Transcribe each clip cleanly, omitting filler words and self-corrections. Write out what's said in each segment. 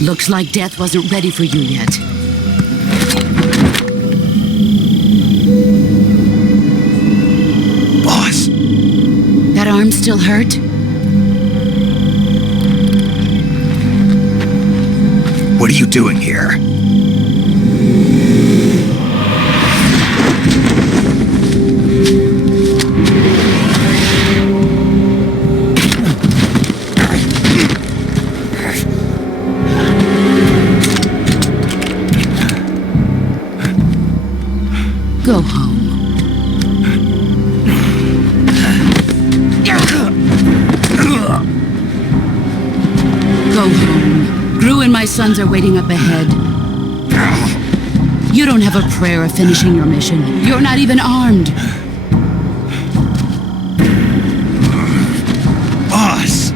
Looks like death wasn't ready for you yet. Boss! That arm still hurt? What are you doing here? Go home. Go home. Gru and my sons are waiting up ahead. You don't have a prayer of finishing your mission. You're not even armed. Boss!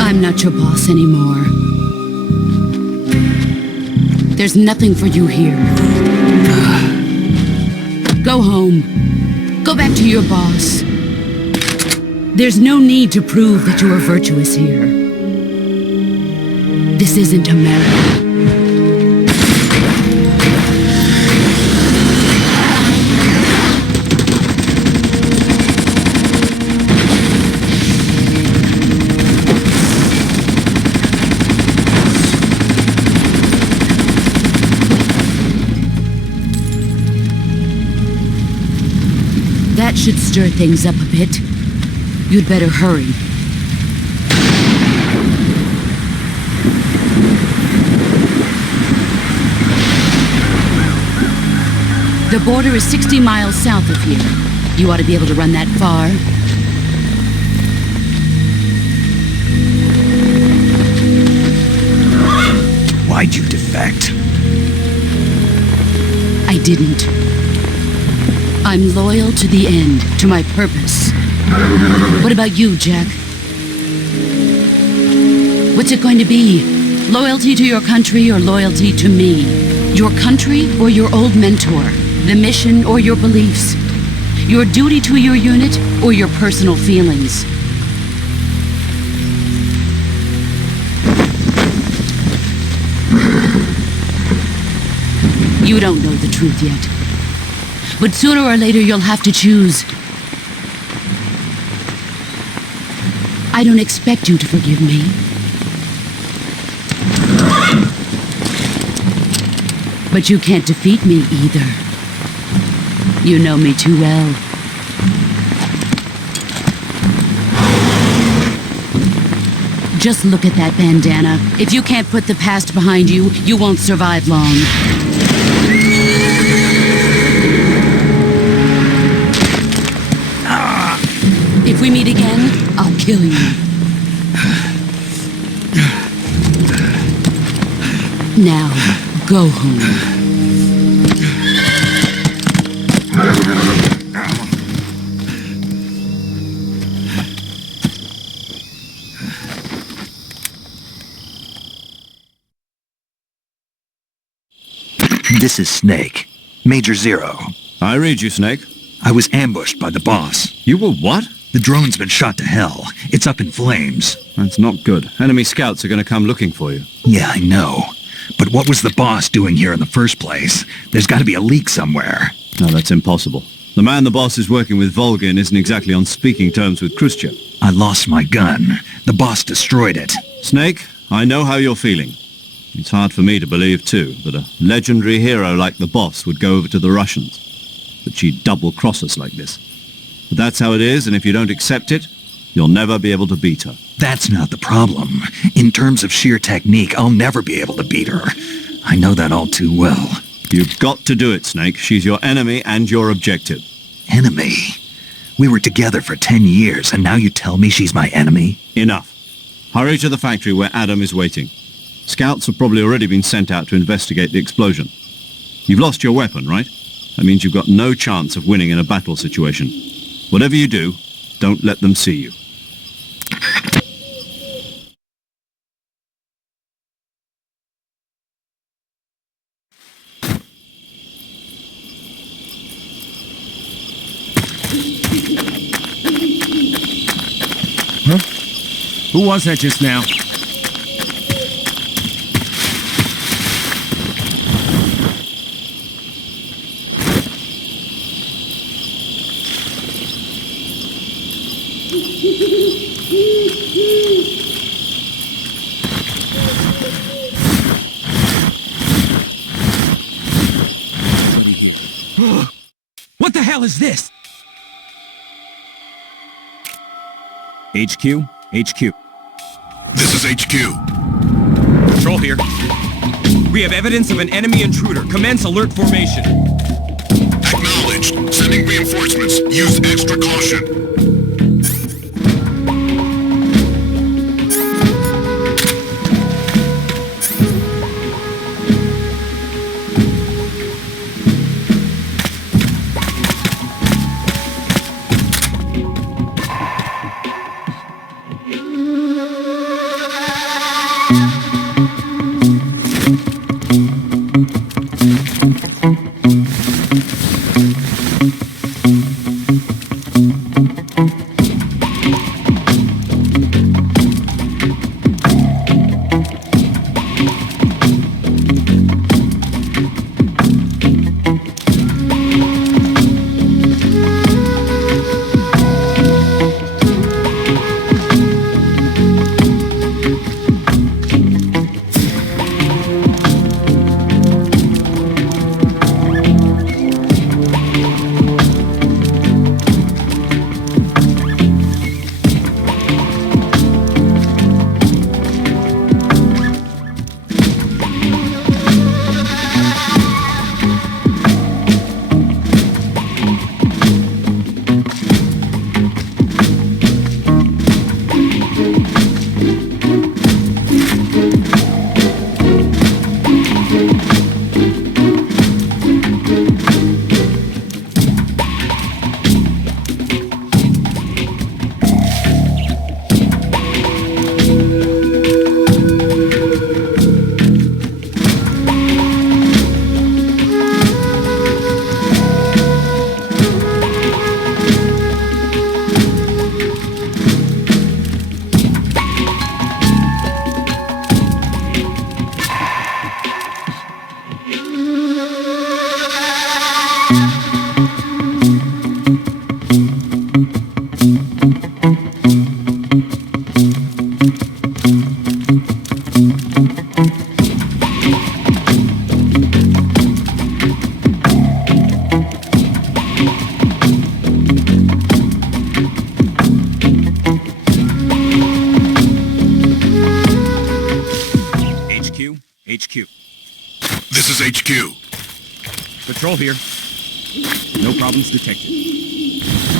I'm not your boss anymore. There's nothing for you here. Go home. Go back to your boss. There's no need to prove that you are virtuous here. This isn't America. That should stir things up a bit. You'd better hurry. The border is 60 miles south of here. You ought to be able to run that far. Why'd you defect? I didn't. I'm loyal to the end, to my purpose. What about you, Jack? What's it going to be? Loyalty to your country or loyalty to me? Your country or your old mentor? The mission or your beliefs? Your duty to your unit or your personal feelings? You don't know the truth yet. But sooner or later you'll have to choose. I don't expect you to forgive me. But you can't defeat me either. You know me too well. Just look at that bandana. If you can't put the past behind you, you won't survive long. If we meet again, I'll kill you. Now, go home. This is Snake. Major Zero. I read you, Snake. I was ambushed by the boss. You were what? The drone's been shot to hell. It's up in flames. That's not good. Enemy scouts are going to come looking for you. Yeah, I know. But what was the boss doing here in the first place? There's got to be a leak somewhere. No, that's impossible. The man the boss is working with, Volgin, isn't exactly on speaking terms with Khrushchev. I lost my gun. The boss destroyed it. Snake, I know how you're feeling. It's hard for me to believe, too, that a legendary hero like the boss would go over to the Russians. That she'd double-cross us like this. But that's how it is, and if you don't accept it, you'll never be able to beat her. That's not the problem. In terms of sheer technique, I'll never be able to beat her. I know that all too well. You've got to do it, Snake. She's your enemy and your objective. Enemy? We were together for 10 years, and now you tell me she's my enemy? Enough. Hurry to the factory where Adam is waiting. Scouts have probably already been sent out to investigate the explosion. You've lost your weapon, right? That means you've got no chance of winning in a battle situation. Whatever you do, don't let them see you. Huh? Who was that just now? What the hell is this? HQ? HQ. This is HQ. Patrol here. We have evidence of an enemy intruder. Commence alert formation. Acknowledged. Sending reinforcements. Use extra caution. This is HQ. Patrol here. No problems detected.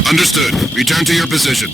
Understood. Return to your position.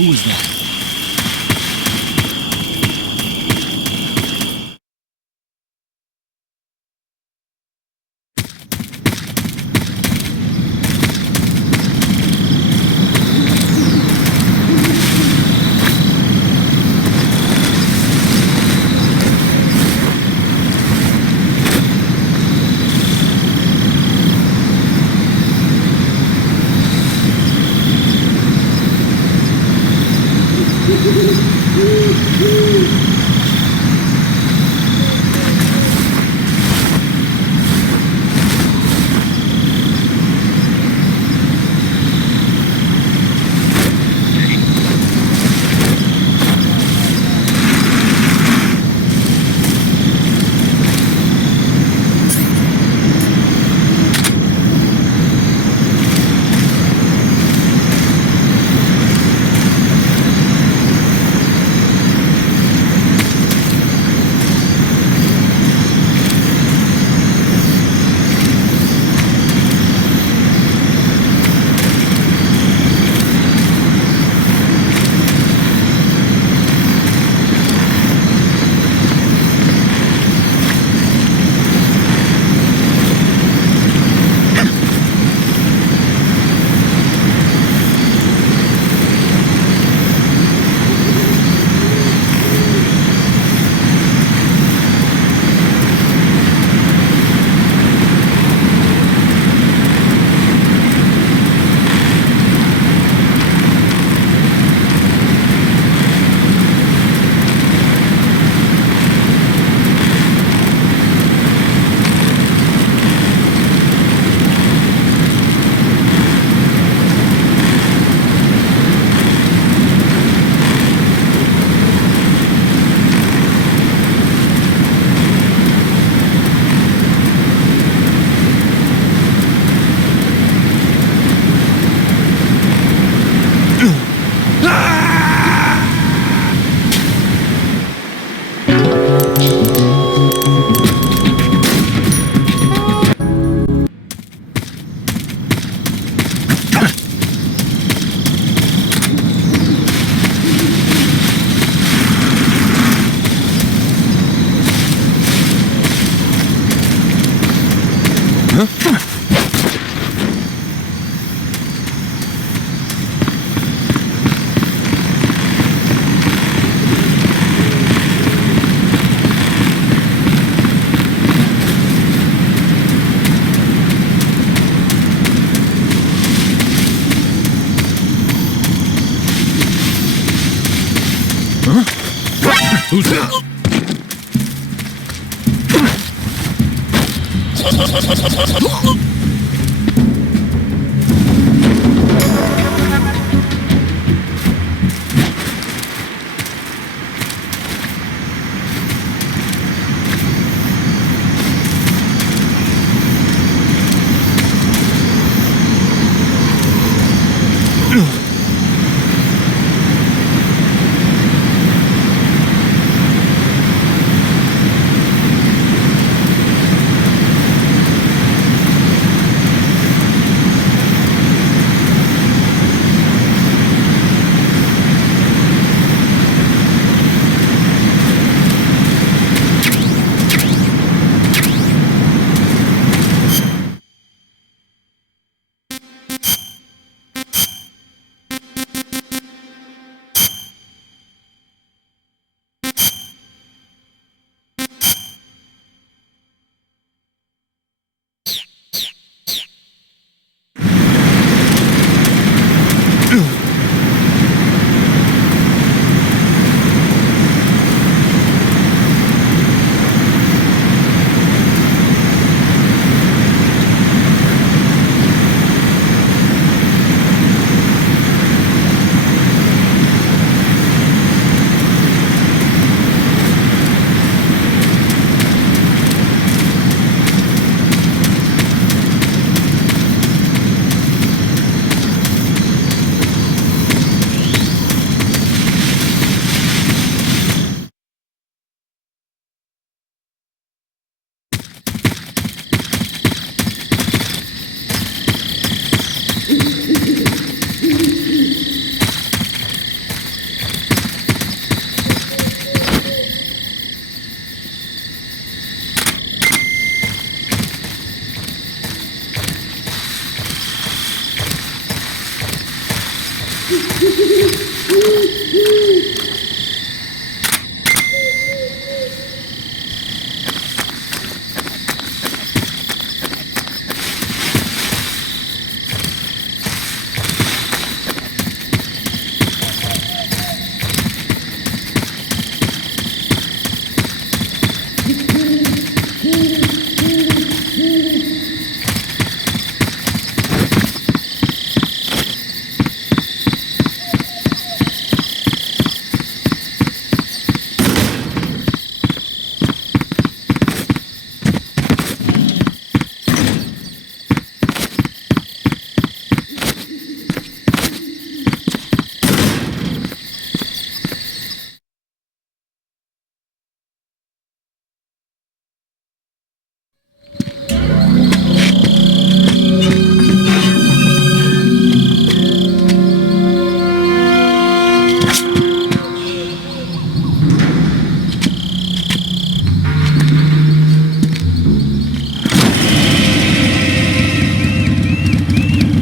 Who was that? Who's that?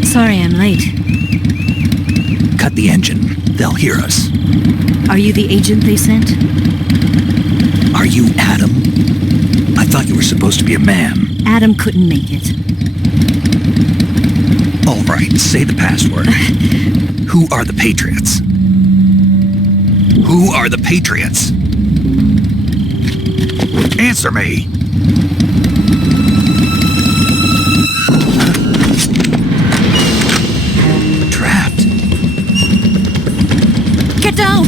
Sorry I'm late. Cut the engine. They'll hear us. Are you the agent they sent? Are you Adam? I thought you were supposed to be a man. Adam couldn't make it. All right, say the password. Who are the Patriots? Who are the Patriots? Answer me! Trapped. Get down!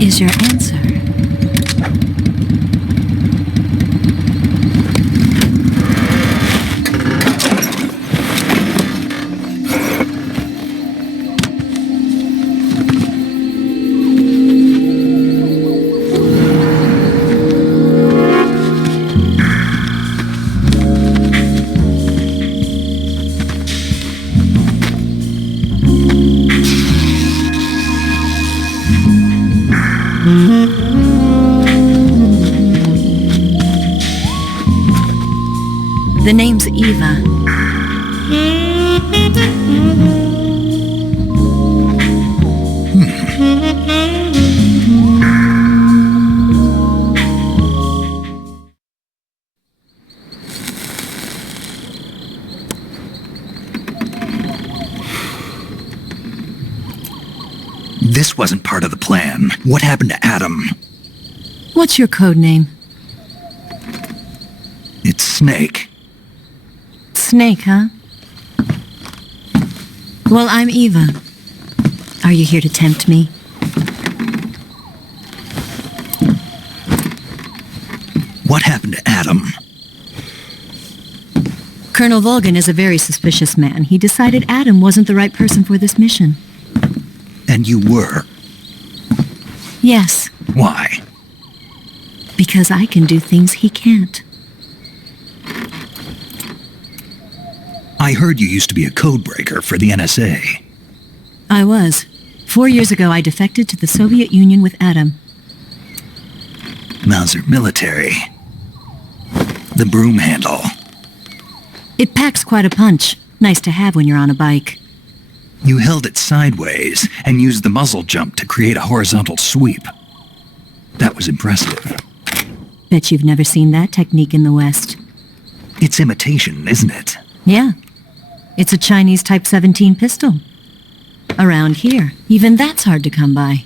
Is your answer. The name's Eva. This wasn't part of the plan. What happened to Adam? What's your code name? It's Snake. Snake, huh? Well, I'm Eva. Are you here to tempt me? What happened to Adam? Colonel Volgin is a very suspicious man. He decided Adam wasn't the right person for this mission. And you were. Yes, Why? because I can do things he can't. I heard you used to be a codebreaker for the NSA. I was. 4 years ago, I defected to the Soviet Union with Adam. Mauser military. The broom handle. It packs quite a punch. Nice to have when you're on a bike. You held it sideways and used the muzzle jump to create a horizontal sweep. That was impressive. Bet you've never seen that technique in the West. It's imitation, isn't it? Yeah. It's a Chinese Type 17 pistol. Around here, even that's hard to come by.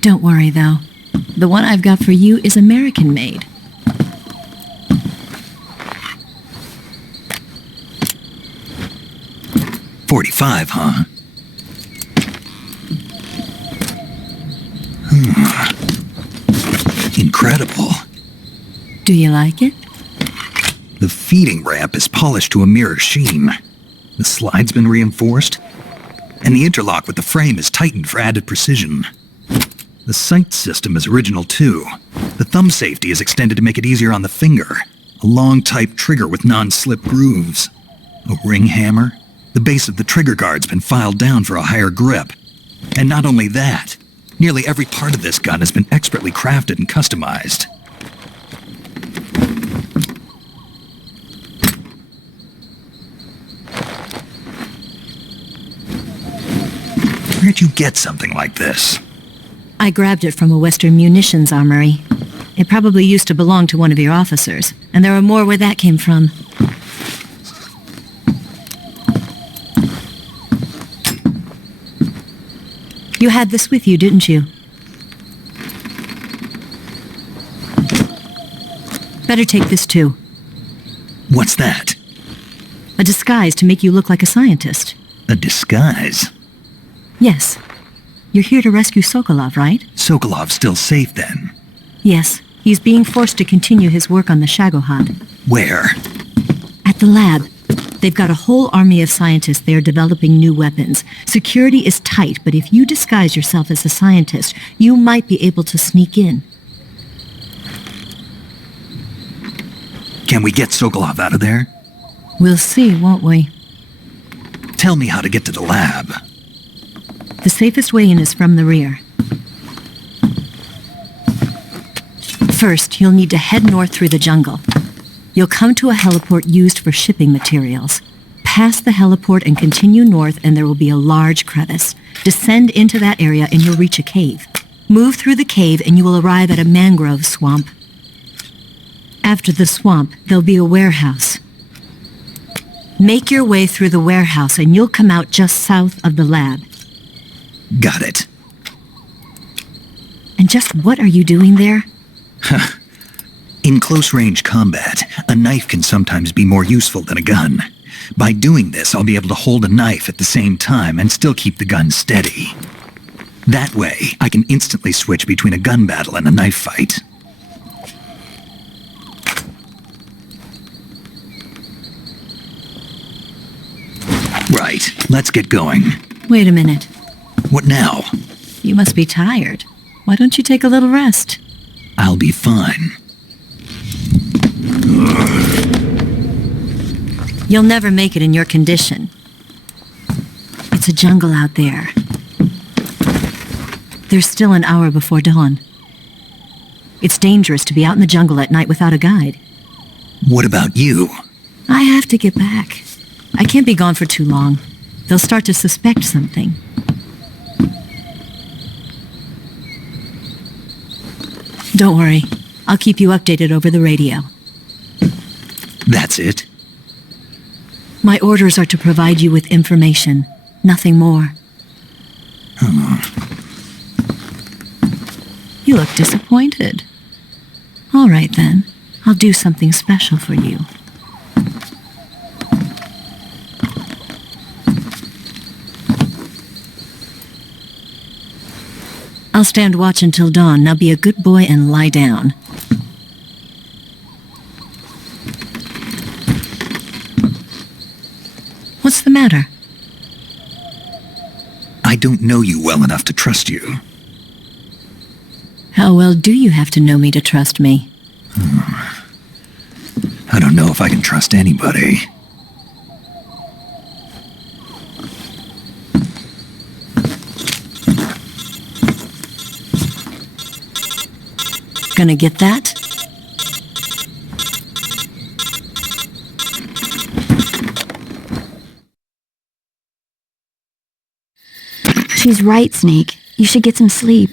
Don't worry, though. The one I've got for you is American-made. .45, huh? Incredible. Do you like it? The feeding ramp is polished to a mirror sheen. The slide's been reinforced. and the interlock with the frame is tightened for added precision. The sight system is original too. The thumb safety is extended to make it easier on the finger. A long type trigger with non-slip grooves. A ring hammer. The base of the trigger guard's been filed down for a higher grip. And not only that, nearly every part of this gun has been expertly crafted and customized. Where'd you get something like this? I grabbed it from a Western munitions armory. It probably used to belong to one of your officers, and there are more where that came from. You had this with you, didn't you? Better take this too. What's that? A disguise to make you look like a scientist. A disguise? Yes. You're here to rescue Sokolov, right? Sokolov's still safe then? Yes. He's being forced to continue his work on the Shagohod. Where? At the lab. They've got a whole army of scientists there developing new weapons. Security is tight, but if you disguise yourself as a scientist, you might be able to sneak in. Can we get Sokolov out of there? We'll see, won't we? Tell me how to get to the lab. The safest way in is from the rear. First, you'll need to head north through the jungle. You'll come to a heliport used for shipping materials. Pass the heliport and continue north, and there will be a large crevice. Descend into that area and you'll reach a cave. Move through the cave and you will arrive at a mangrove swamp. After the swamp, there'll be a warehouse. Make your way through the warehouse and you'll come out just south of the lab. Got it. And just what are you doing there? In close-range combat, a knife can sometimes be more useful than a gun. By doing this, I'll be able to hold a knife at the same time and still keep the gun steady. That way, I can instantly switch between a gun battle and a knife fight. Right, let's get going. Wait a minute. What now? You must be tired. Why don't you take a little rest? I'll be fine. You'll never make it in your condition. It's a jungle out there. There's still an hour before dawn. It's dangerous to be out in the jungle at night without a guide. What about you? I have to get back. I can't be gone for too long. They'll start to suspect something. Don't worry. I'll keep you updated over the radio. That's it? My orders are to provide you with information. Nothing more. You look disappointed. All right, then. I'll do something special for you. I'll stand watch until dawn. Now be a good boy and lie down. What's the matter? I don't know you well enough to trust you. How well do you have to know me to trust me? I don't know if I can trust anybody. Gonna get that? She's right, Snake. You should get some sleep.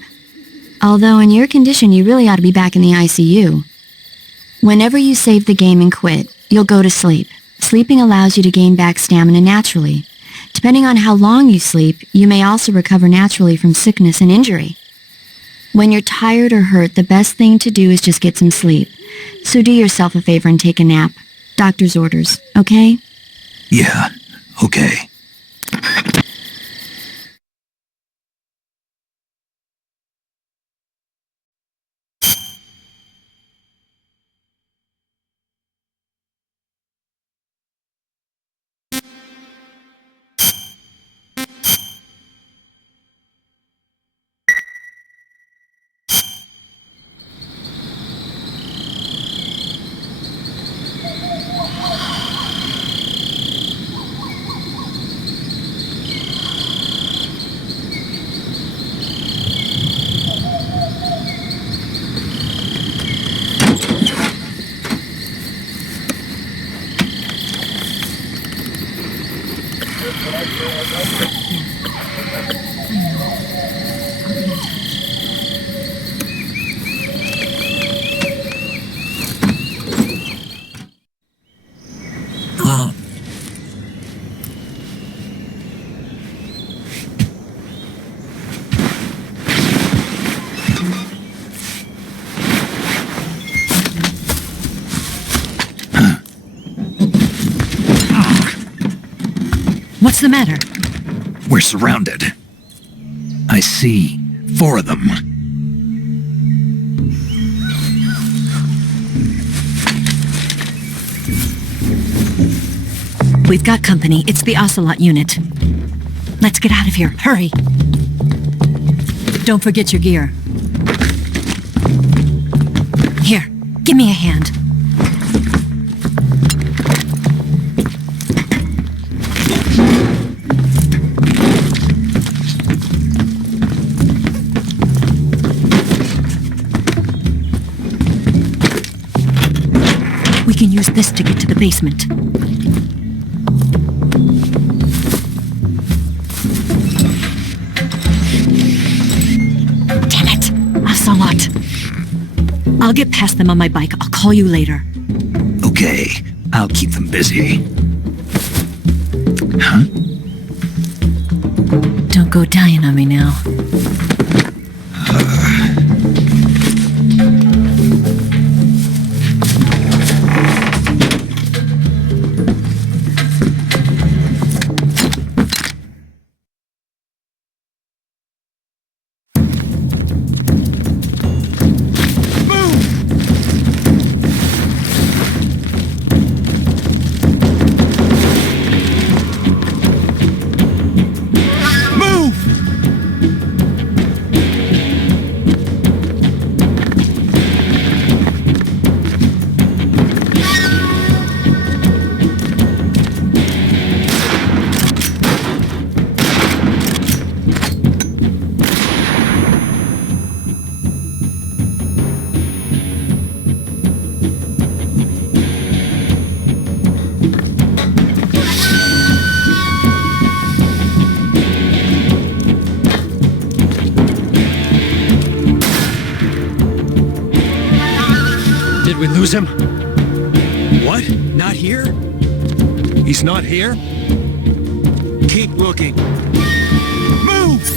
Although in your condition, you really ought to be back in the ICU. Whenever you save the game and quit, you'll go to sleep. Sleeping allows you to gain back stamina naturally. Depending on how long you sleep, you may also recover naturally from sickness and injury. When you're tired or hurt, the best thing to do is just get some sleep. So do yourself a favor and take a nap. Doctor's orders, okay? Yeah, okay. What's the matter? We're surrounded. I see 4 of them. We've got company. It's the Ocelot unit. Let's get out of here. Hurry. Don't forget your gear. Here, give me a hand. We can use this to get to the basement. Damn it! Ocelot. I'll get past them on my bike. I'll call you later. Okay, I'll keep them busy. Huh? Don't go dying on me now. Did we lose him? What? Not here? He's not here? Keep looking. Move!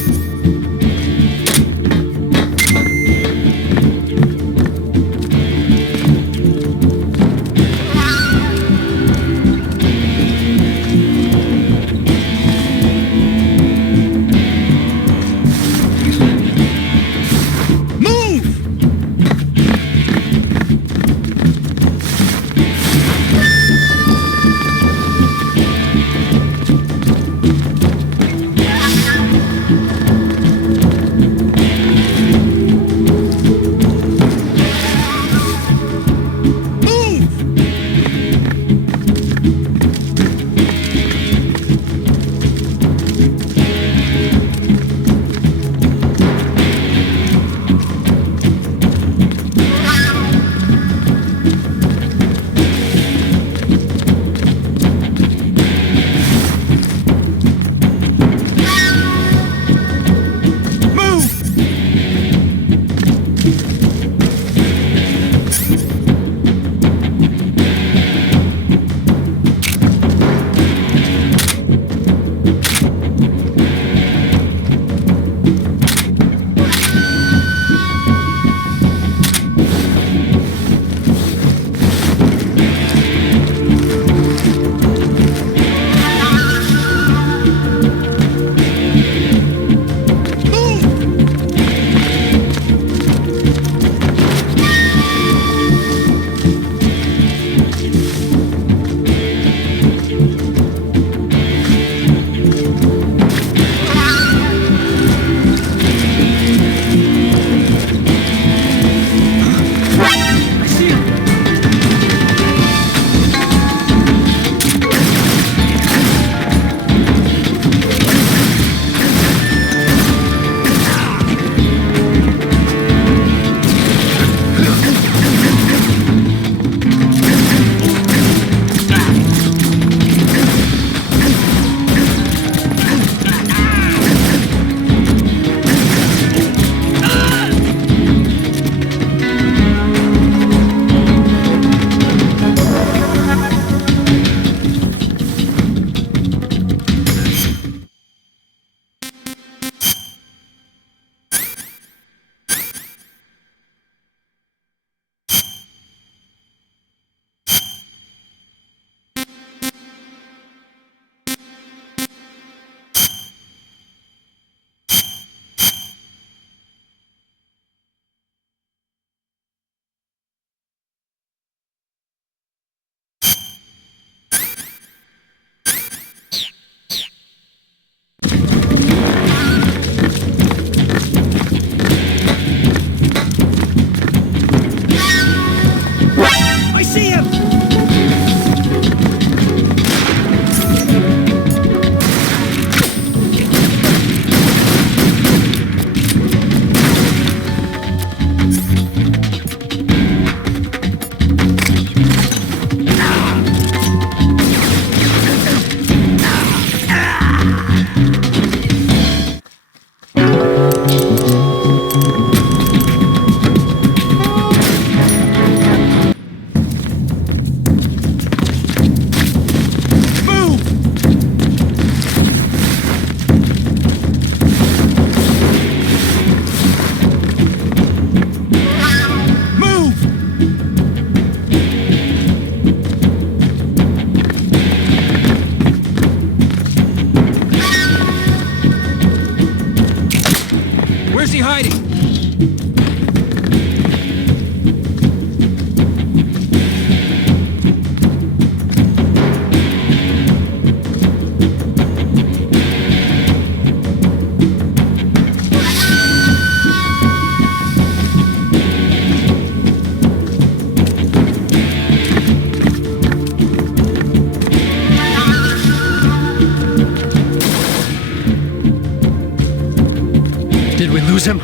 lose him?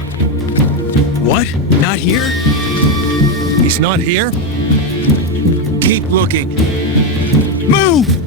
What? Not here? He's not here? Keep looking. Move!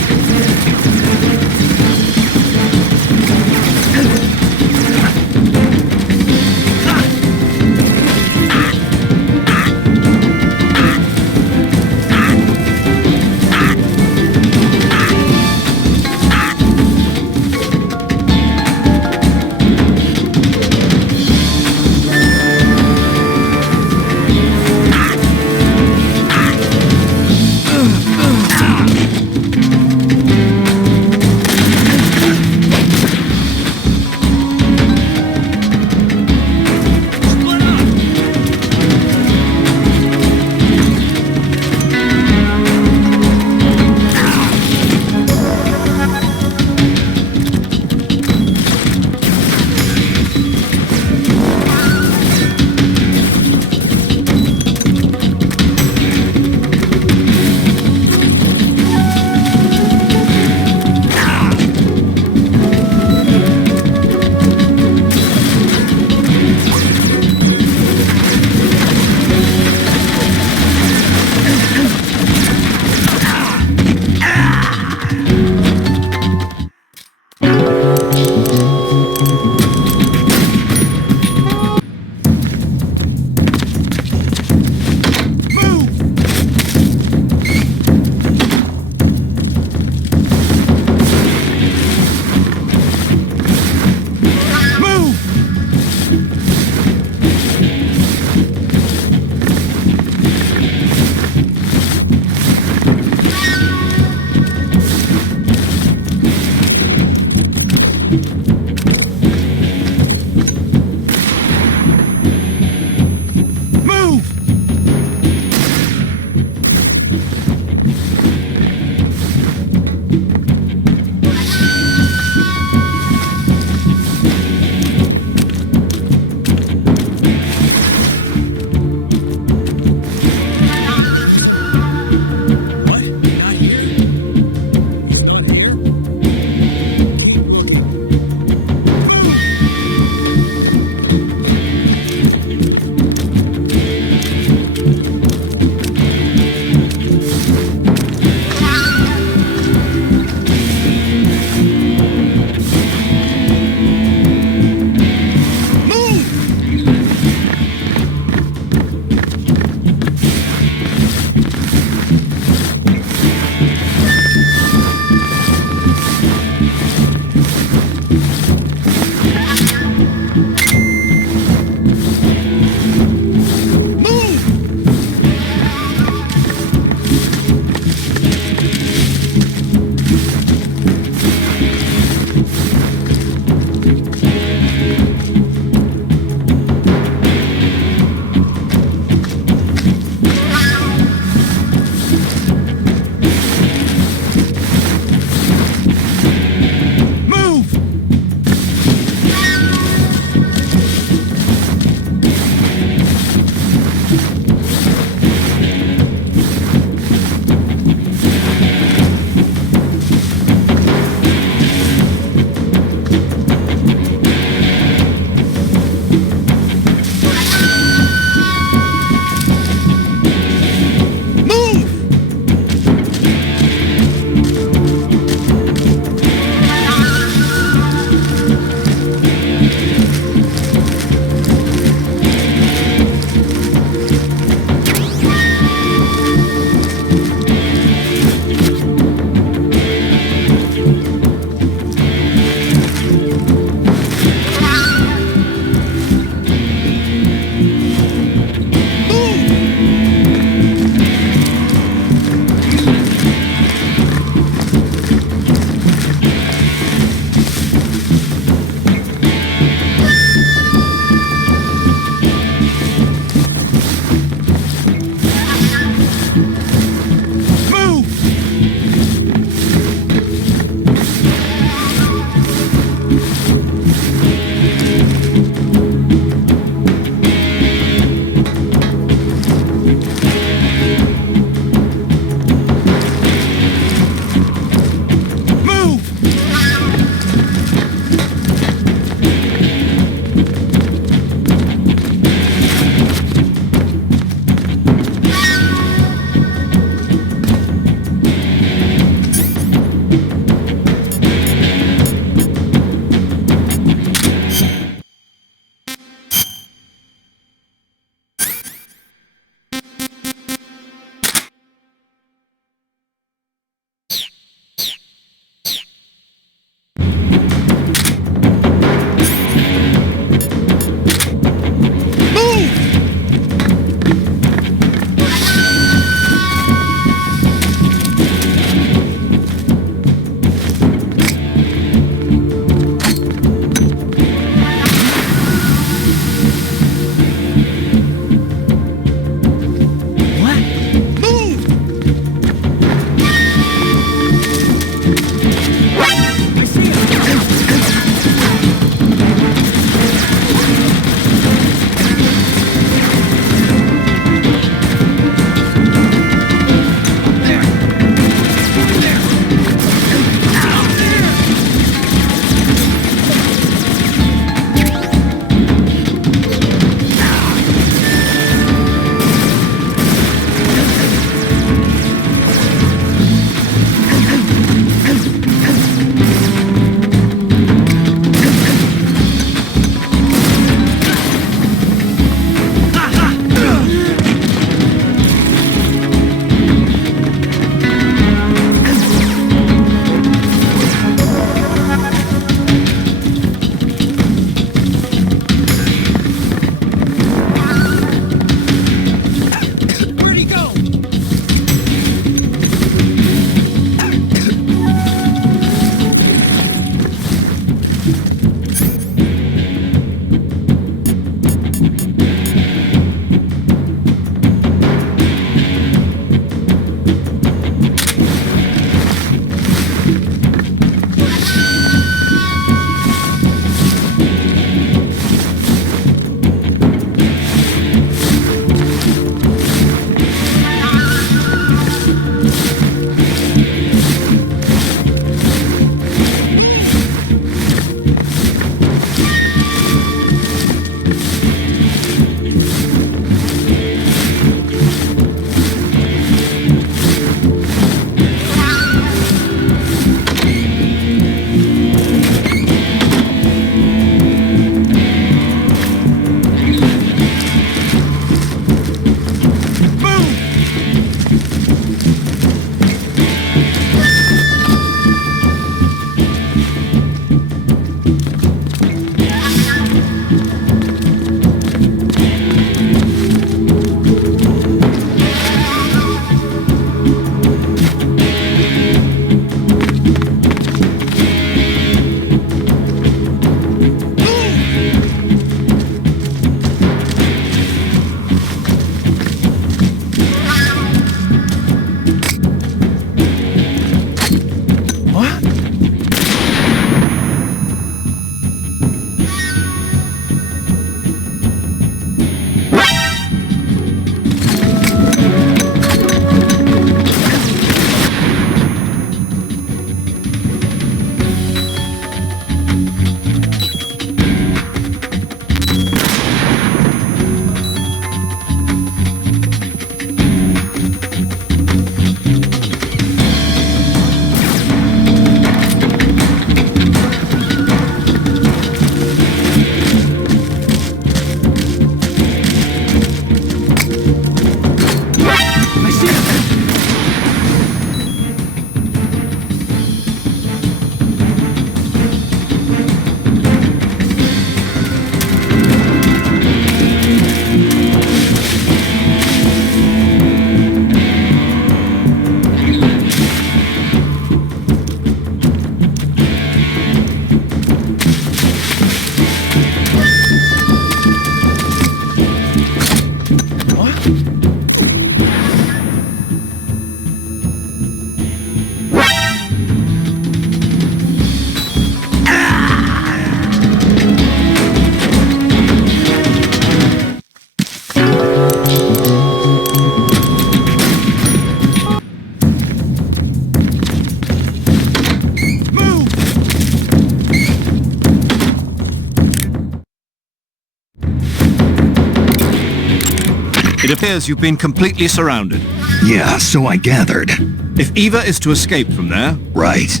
appears you've been completely surrounded. Yeah, so I gathered. If Eva is to escape from there... Right.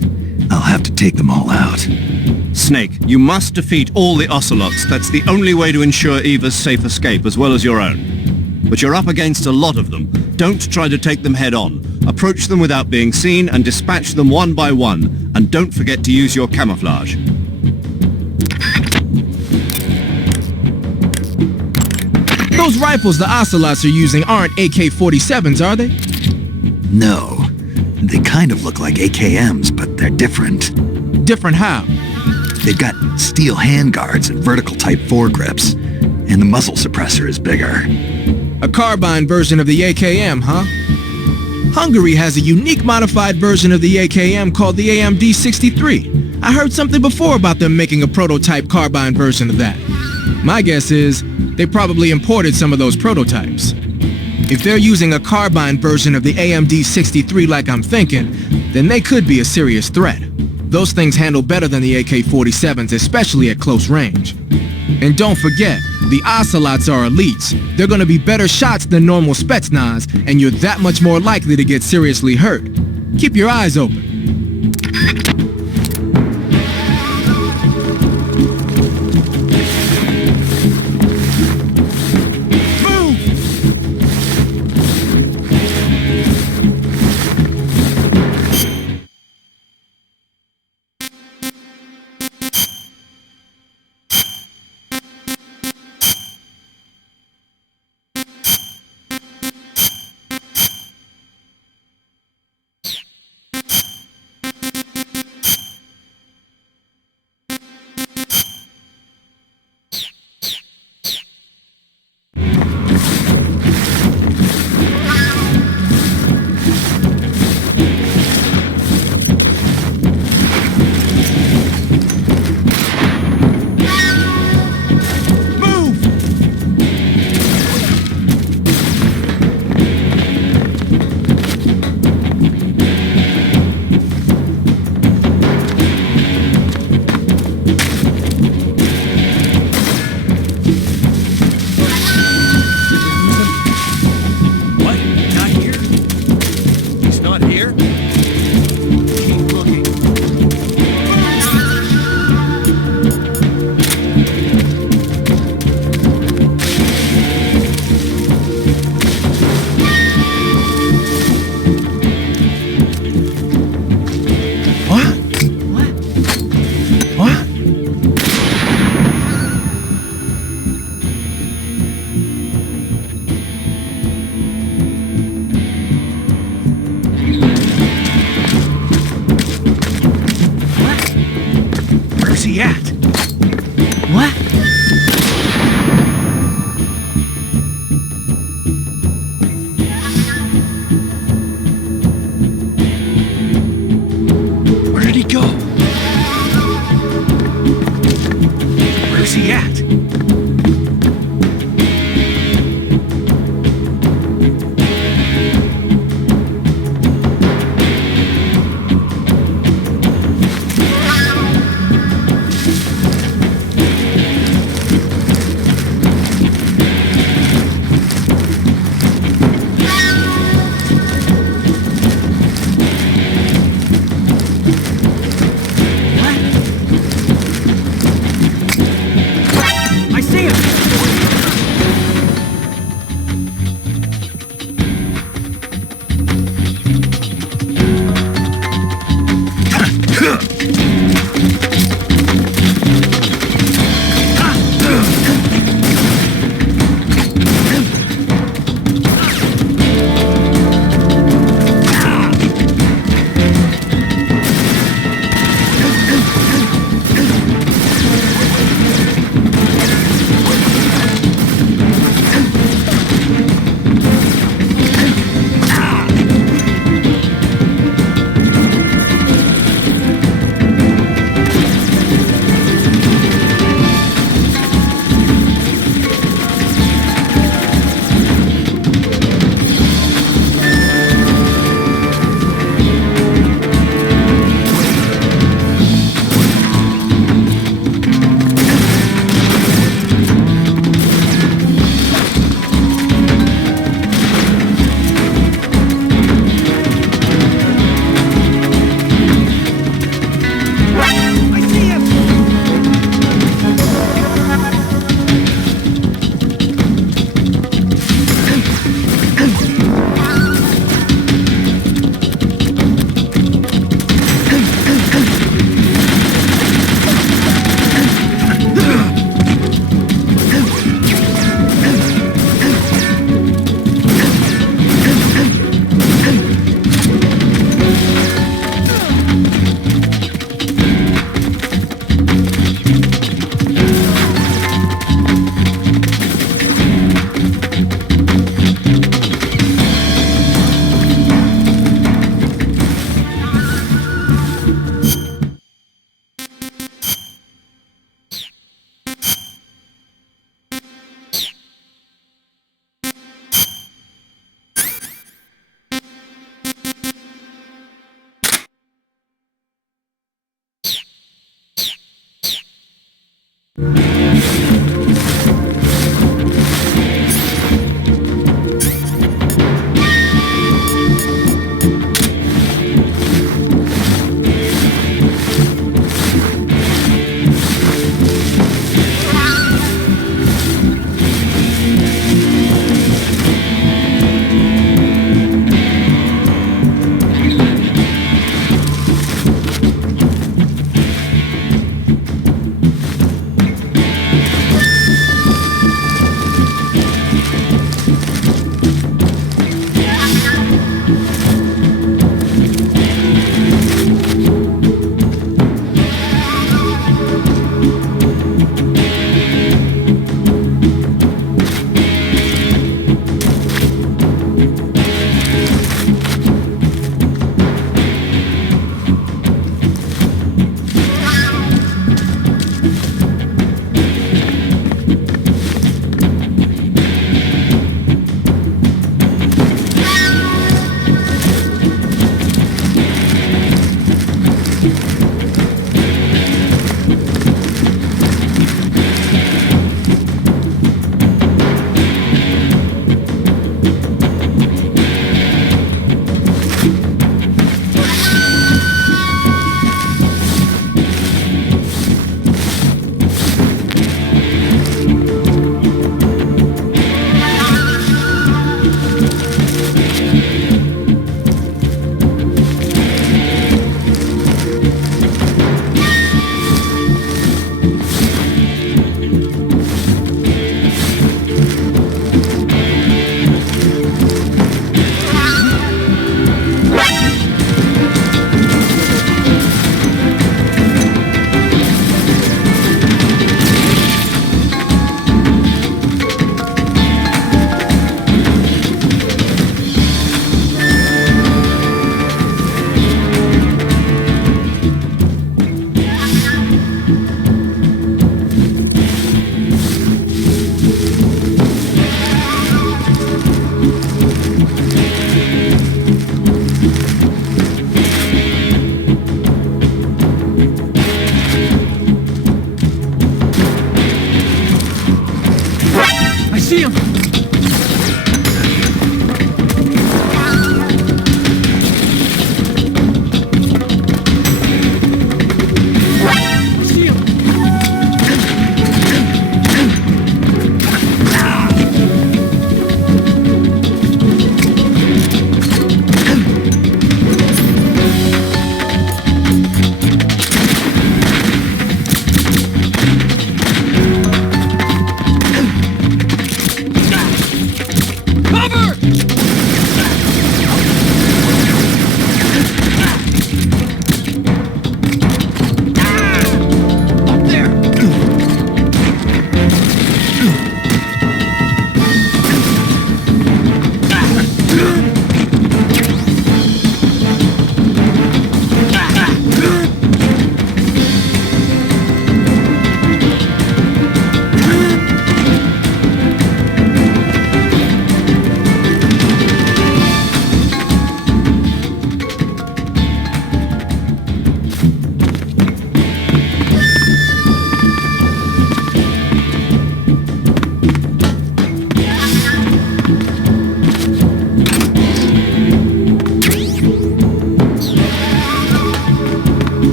I'll have to take them all out. Snake, you must defeat all the ocelots. That's the only way to ensure Eva's safe escape, as well as your own. But you're up against a lot of them. Don't try to take them head on. Approach them without being seen and dispatch them one by one. And don't forget to use your camouflage. Those rifles the ocelots are using aren't AK-47s, are they? No. They kind of look like AKMs, but they're different. Different how? They've got steel handguards and vertical type foregrips, and the muzzle suppressor is bigger. A carbine version of the AKM, huh? Hungary has a unique modified version of the AKM called the AMD-63. I heard something before about them making a prototype carbine version of that. My guess is they probably imported some of those prototypes. If they're using a carbine version of the AMD-63 like I'm thinking, then they could be a serious threat. Those things handle better than the AK-47s, especially at close range. And don't forget, the ocelots are elites. They're gonna be better shots than normal Spetsnaz, and you're that much more likely to get seriously hurt. Keep your eyes open.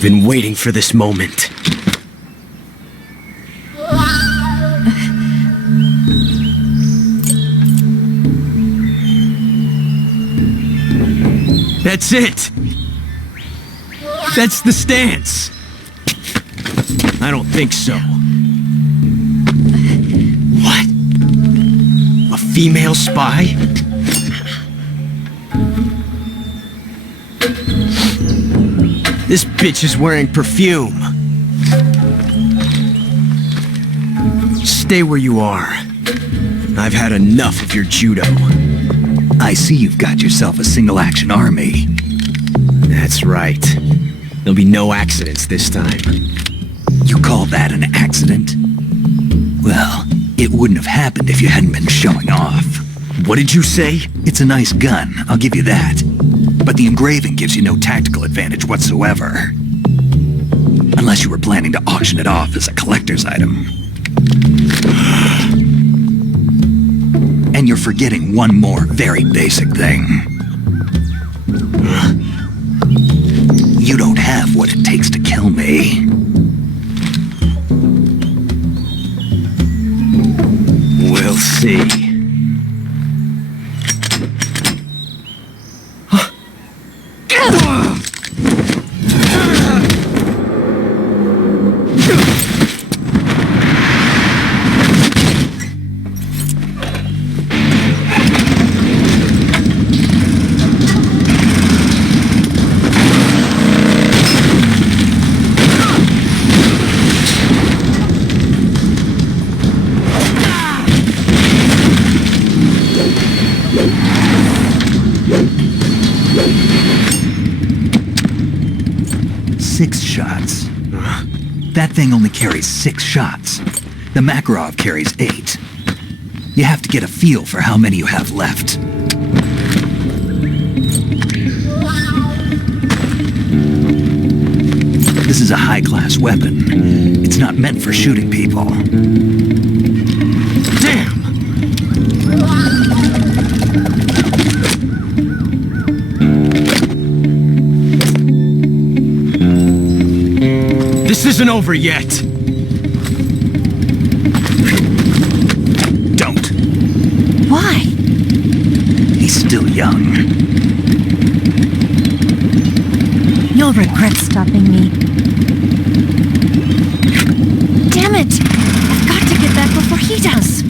I've been waiting for this moment. That's it! That's the stance! I don't think so. What? A female spy? This bitch is wearing perfume. Stay where you are. I've had enough of your judo. I see you've got yourself a single-action army. That's right. There'll be no accidents this time. You call that an accident? Well, it wouldn't have happened if you hadn't been showing off. What did you say? It's a nice gun, I'll give you that. But the engraving gives you no tactical advantage whatsoever. Unless you were planning to auction it off as a collector's item. And you're forgetting one more very basic thing. You don't have what it takes to kill me. We'll see. That thing only carries 6 shots. The Makarov carries 8. You have to get a feel for how many you have left. This is a high-class weapon. It's not meant for shooting people. Damn! This isn't over yet. Don't. Why? He's still young. You'll regret stopping me. Damn it! I've got to get back before he does.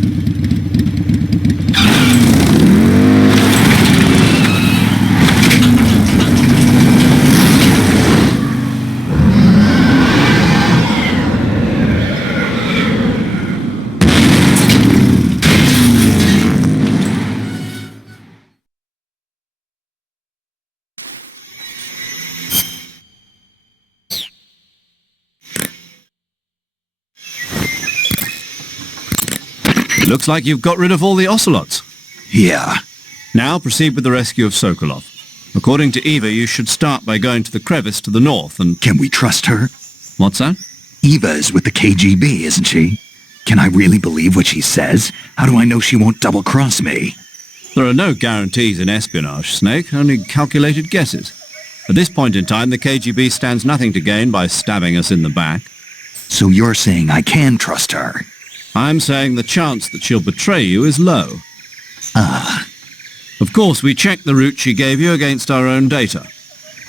Looks like you've got rid of all the ocelots. Yeah. Now proceed with the rescue of Sokolov. According to Eva, you should start by going to the crevice to the north and... Can we trust her? What's that? Eva is with the KGB, isn't she? Can I really believe what she says? How do I know she won't double-cross me? There are no guarantees in espionage, Snake, only calculated guesses. At this point in time, the KGB stands nothing to gain by stabbing us in the back. So you're saying I can trust her? I'm saying the chance that she'll betray you is low. Ah. Of course, we checked the route she gave you against our own data.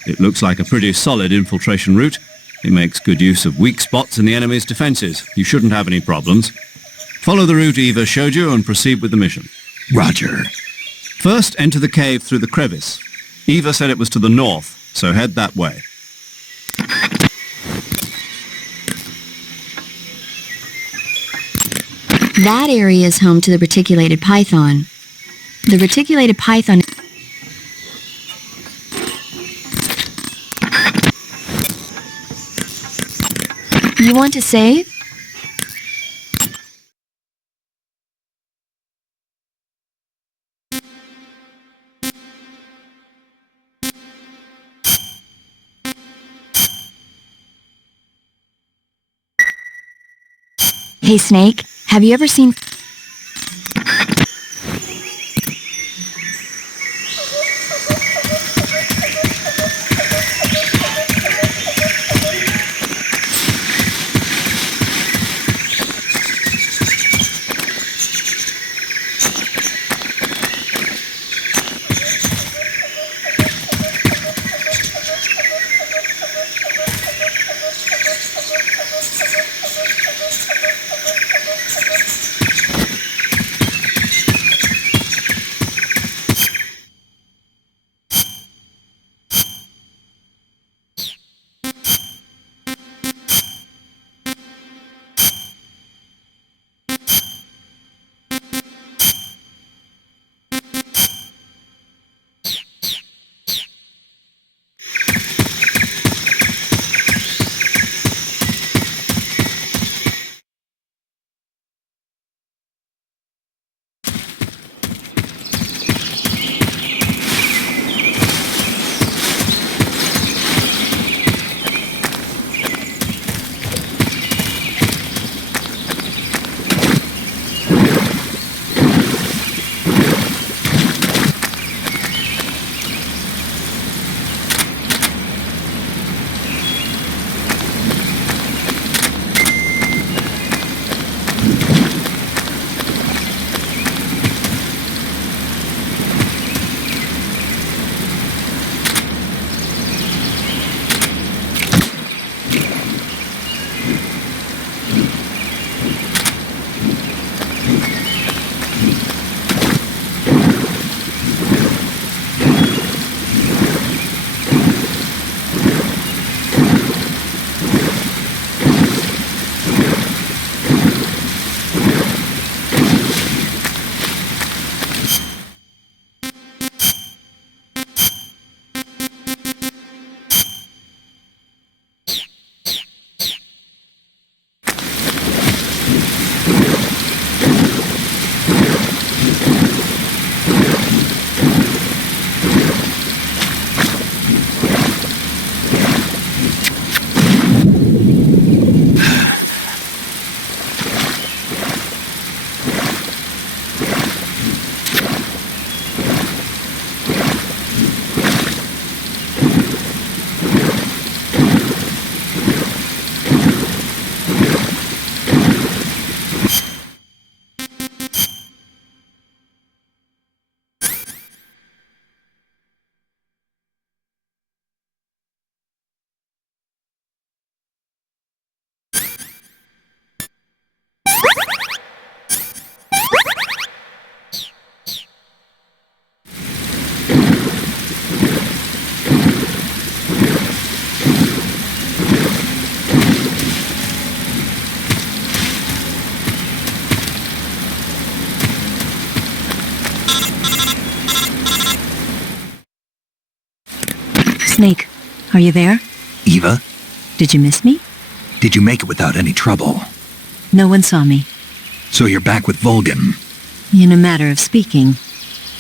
It looks like a pretty solid infiltration route. It makes good use of weak spots in the enemy's defenses. You shouldn't have any problems. Follow the route Eva showed you and proceed with the mission. Roger. First, enter the cave through the crevice. Eva said it was to the north, so head that way. That area is home to the reticulated python. The reticulated python... You want to save? Hey Snake, have you ever seen... Snake, are you there? Eva, Did you miss me? did you make it without any trouble? No one saw me. So you're back with Volgin. In a matter of speaking.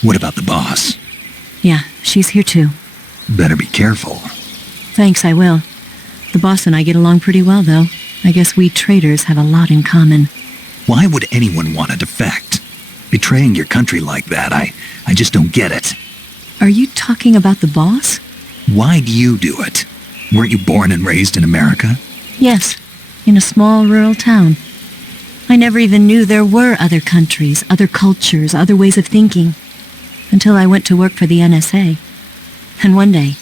What about the boss? Yeah, she's here too. Better be careful. Thanks, I will. The boss and I get along pretty well, though. I guess we traitors have a lot in common. Why would anyone want to defect? Betraying your country like that, I just don't get it. Are you talking about the boss? Why'd you do it? Weren't you born and raised in America? Yes, in a small rural town. I never even knew there were other countries, other cultures, other ways of thinking, until I went to work for the NSA. And one day,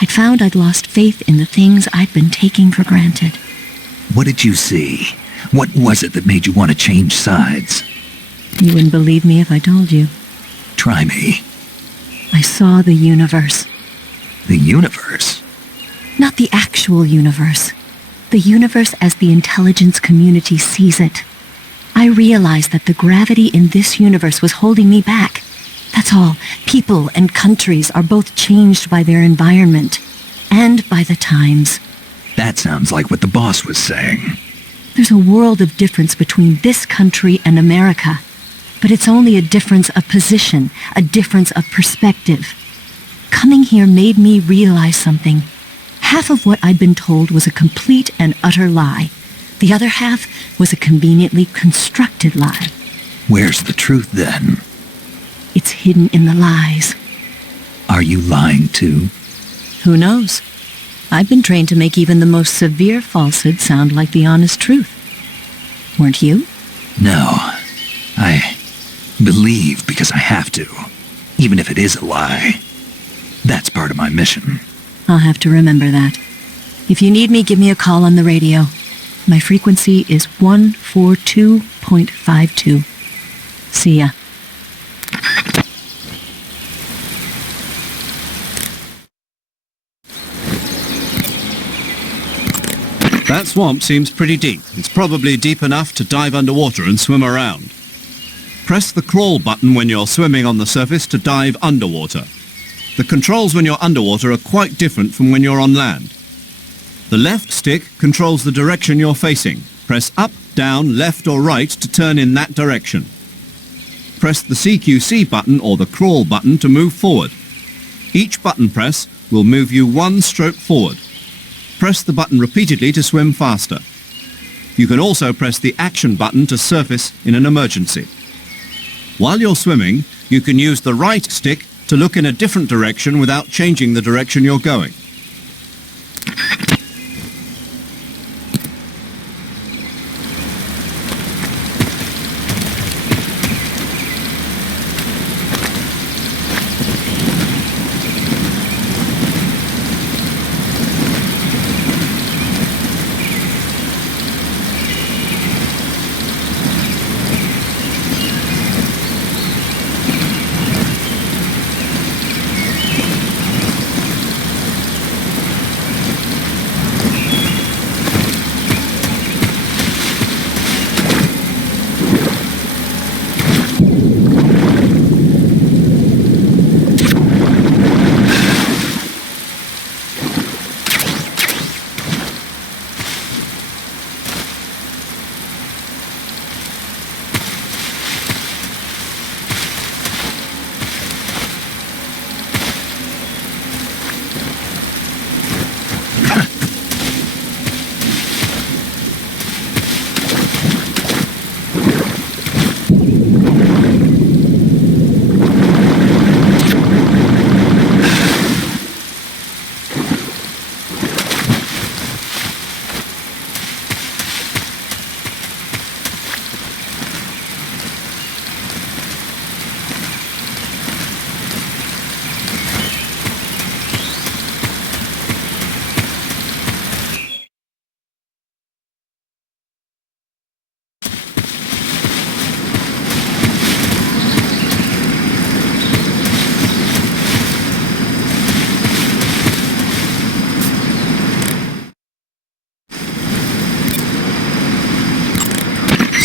I'd found I'd lost faith in the things I'd been taking for granted. What did you see? What was it that made you want to change sides? You wouldn't believe me if I told you. Try me. I saw the universe. The universe? Not the actual universe. The universe as the intelligence community sees it. I realized that the gravity in this universe was holding me back. That's all. People and countries are both changed by their environment and by the times. That sounds like what the boss was saying. There's a world of difference between this country and America. But it's only a difference of position, a difference of perspective. Coming here made me realize something. Half of what I'd been told was a complete and utter lie. The other half was a conveniently constructed lie. Where's the truth then? It's hidden in the lies. Are you lying too? Who knows? I've been trained to make even the most severe falsehood sound like the honest truth. Weren't you? No. I believe because I have to, even if it is a lie. That's part of my mission. I'll have to remember that. If you need me, give me a call on the radio. My frequency is 142.52. See ya. That swamp seems pretty deep. It's probably deep enough to dive underwater and swim around. Press the crawl button when you're swimming on the surface to dive underwater. The controls when you're underwater are quite different from when you're on land. The left stick controls the direction you're facing. Press up, down, left or right to turn in that direction. Press the CQC button or the crawl button to move forward. Each button press will move you one stroke forward. Press the button repeatedly to swim faster. You can also press the action button to surface in an emergency. While you're swimming, you can use the right stick to look in a different direction without changing the direction you're going.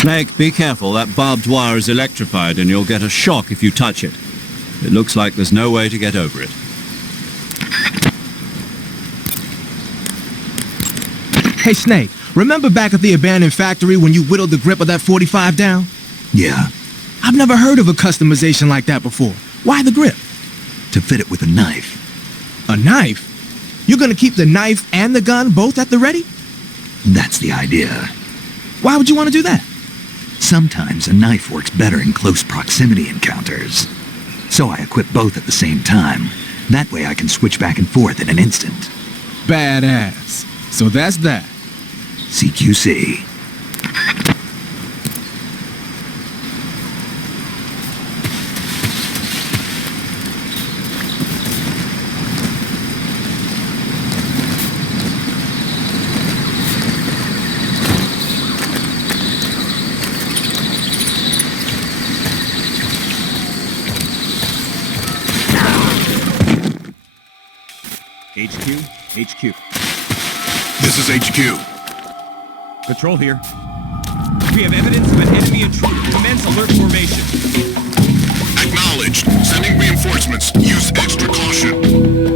Snake, be careful. That barbed wire is electrified and you'll get a shock if you touch it. It looks like there's no way to get over it. Hey, Snake, remember back at the abandoned factory when you whittled the grip of that 45 down? Yeah, I've never heard of a customization like that before. Why the grip? to fit it with a knife. A knife? You're gonna keep the knife and the gun both at the ready? That's the idea. Why would you want to do that? Sometimes a knife works better in close proximity encounters. So I equip both at the same time. That way I can switch back and forth in an instant. Badass. So that's that. CQC. HQ. This is HQ. Patrol here. We have evidence of an enemy intruder. Commence alert formation. Acknowledged. Sending reinforcements. Use extra caution.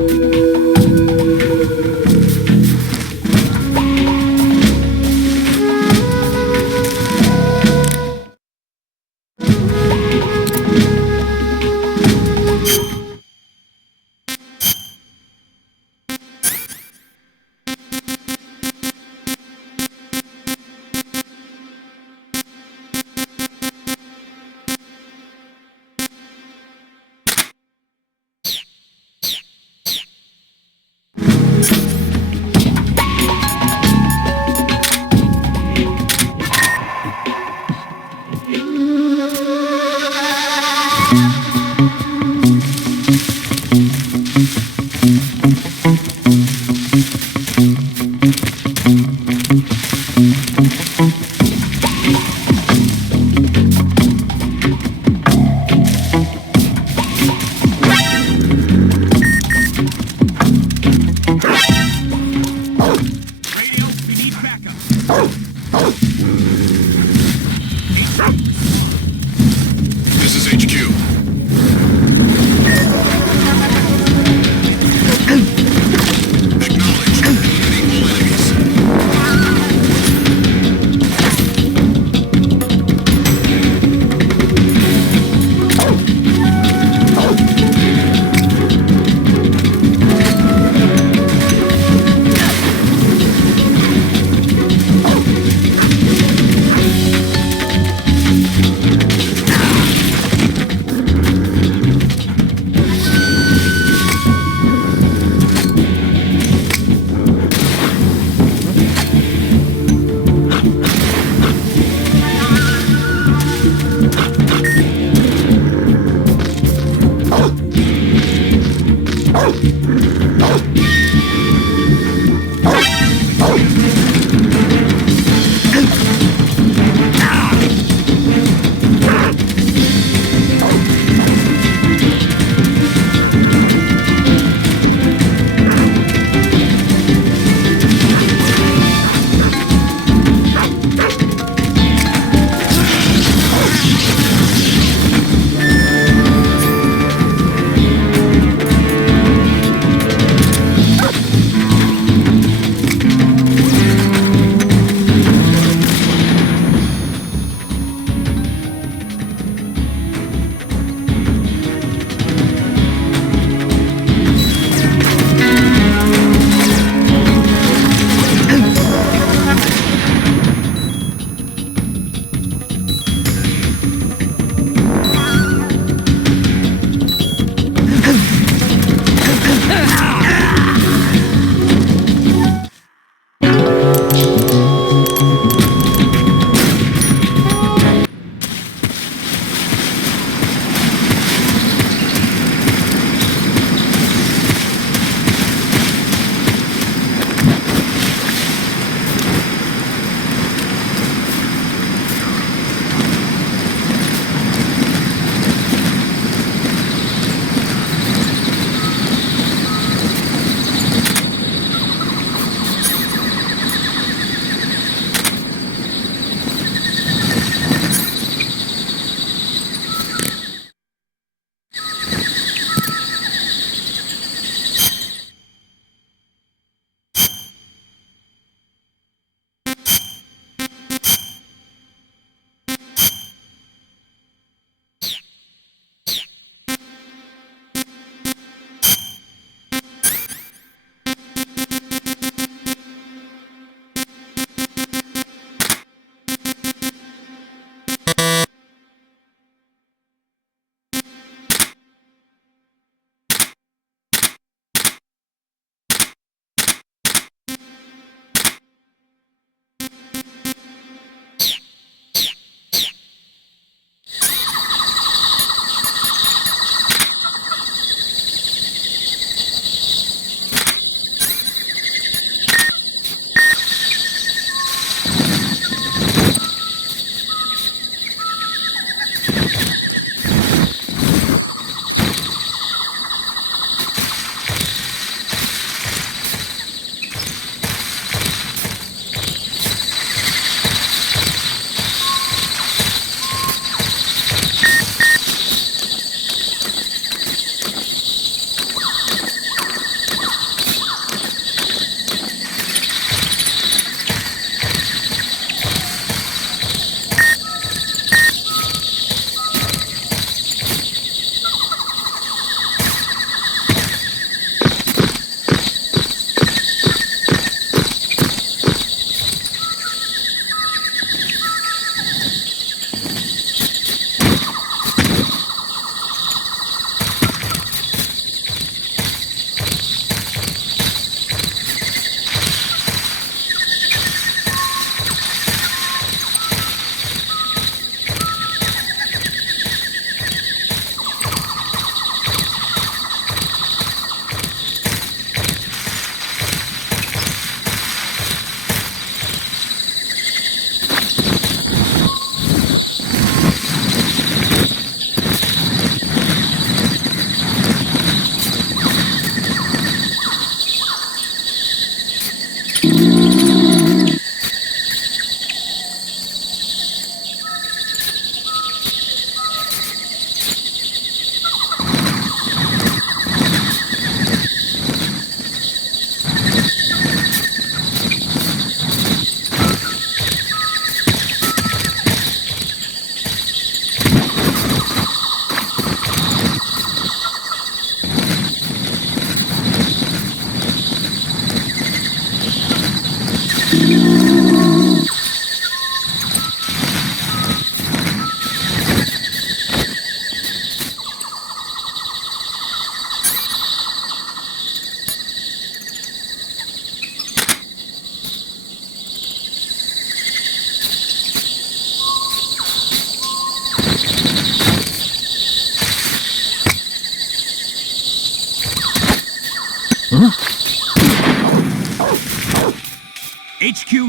This is HQ. Acknowledged. Eliminating all enemies.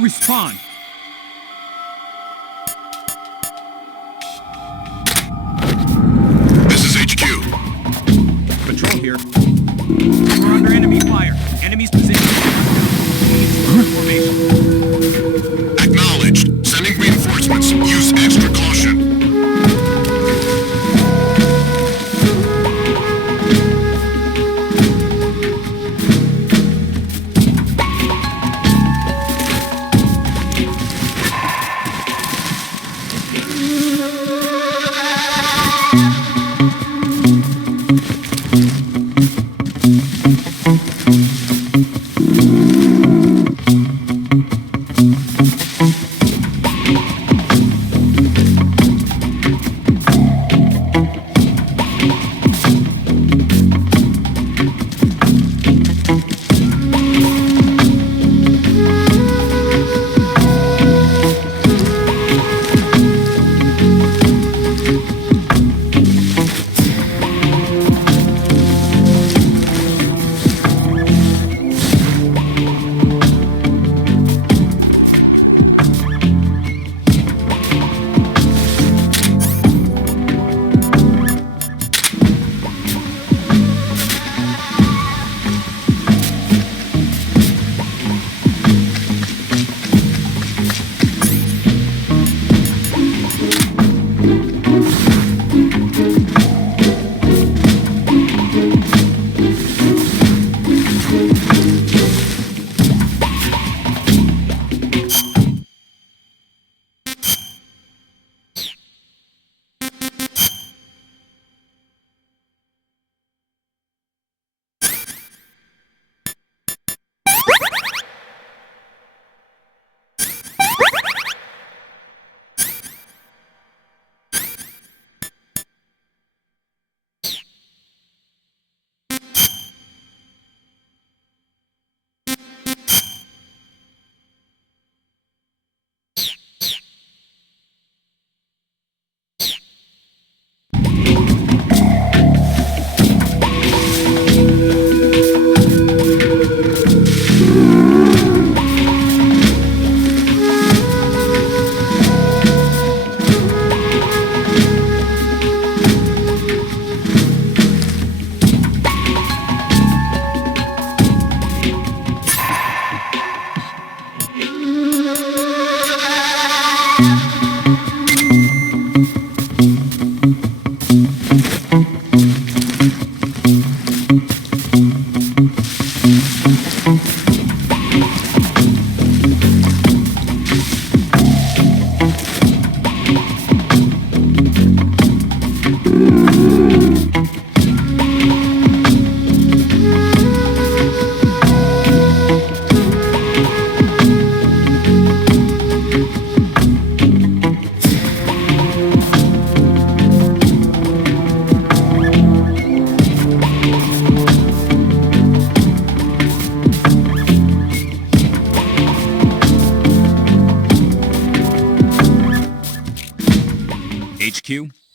respond. This is HQ. Patrol here. We're under enemy fire. Enemy's position. Formation. Acknowledged. Sending reinforcements. Use extra caution.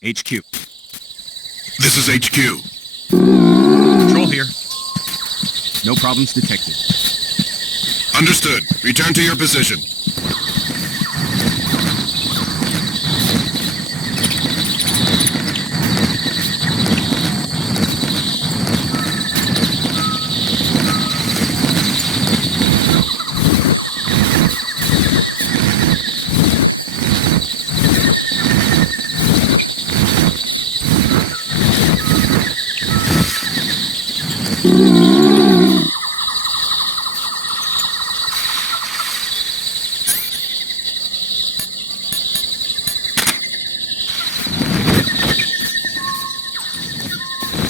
HQ. This is HQ. Patrol here. No problems detected. Understood. Return to your position.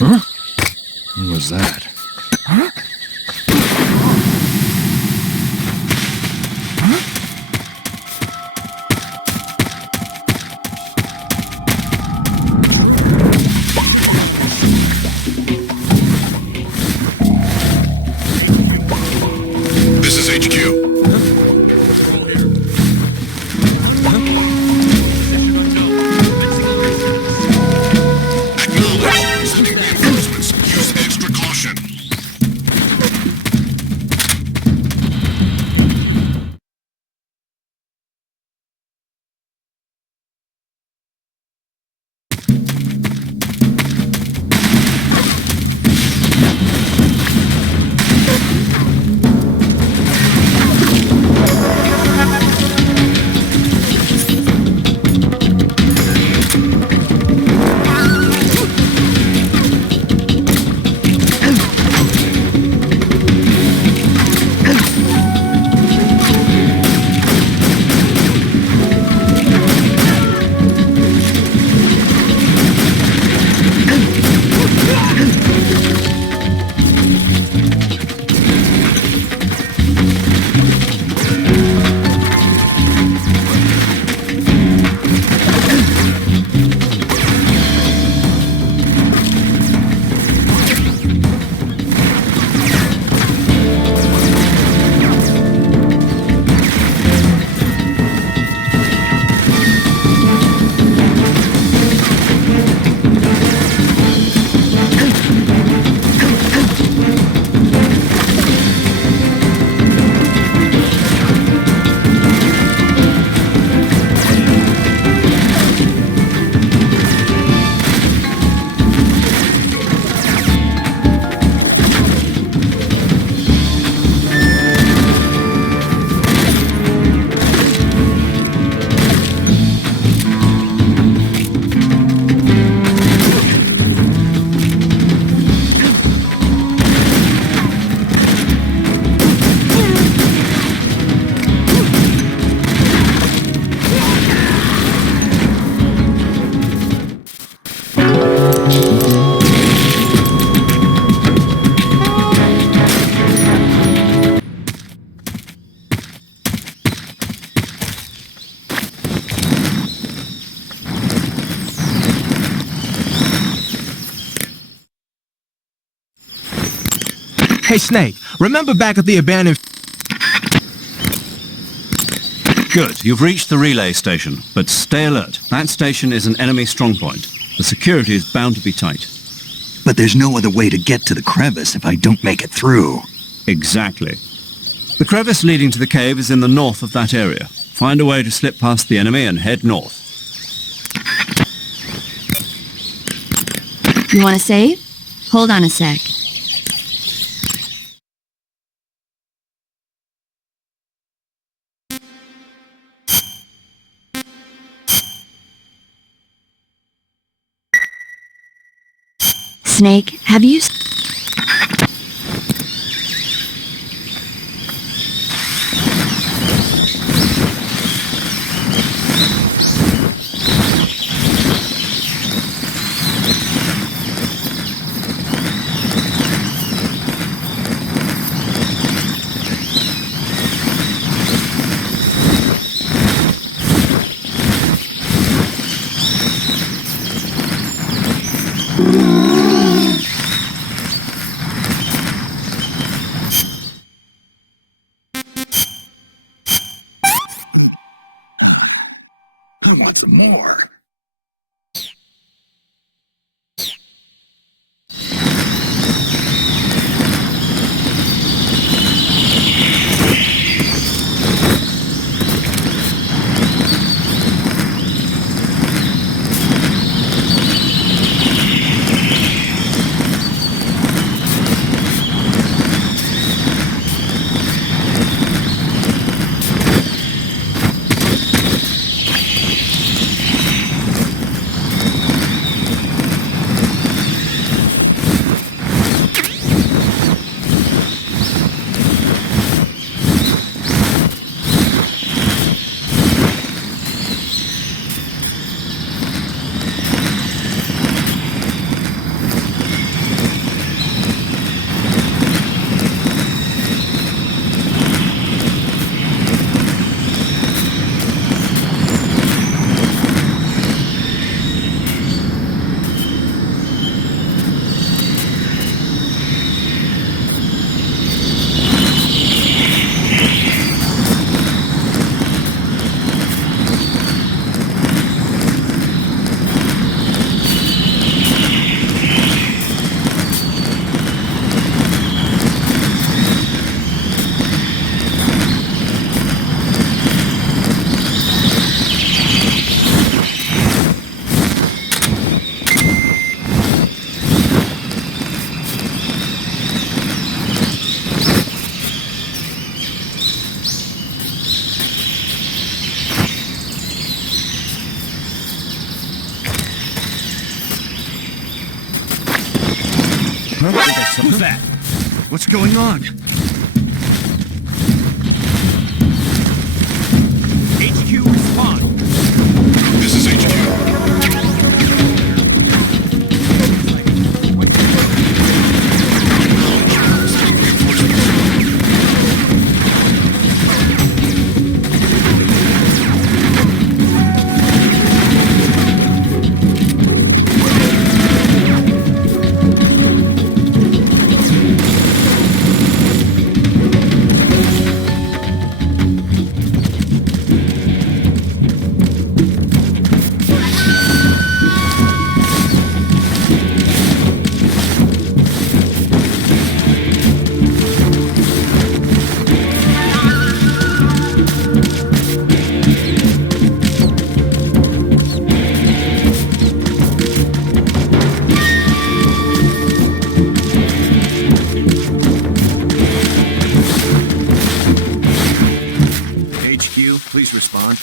Huh? What was that? Huh? This is HQ. Acknowledged. Sending reinforcements. Use extra caution. Hey, Snake, remember back at the abandoned... Good. You've reached the relay station, but stay alert. That station is an enemy strongpoint. The security is bound to be tight. But there's no other way to get to the crevice if I don't make it through. Exactly. The crevice leading to the cave is in the north of that area. Find a way to slip past the enemy and head north. You want to save? Hold on a sec. Snake, have you... I want some more. Who's that? What's going on? HQ, respond. This is HQ. Please respond.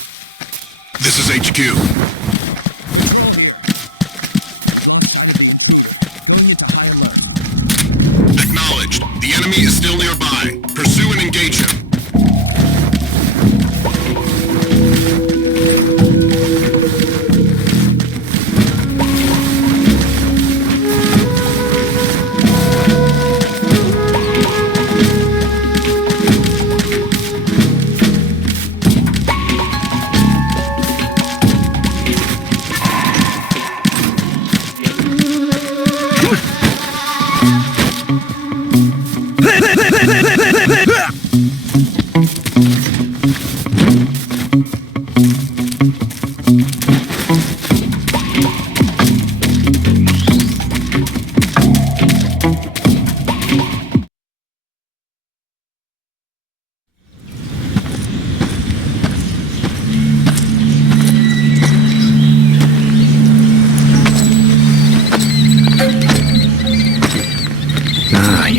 This is HQ. Acknowledged. The enemy is still nearby. Pursue and engage him.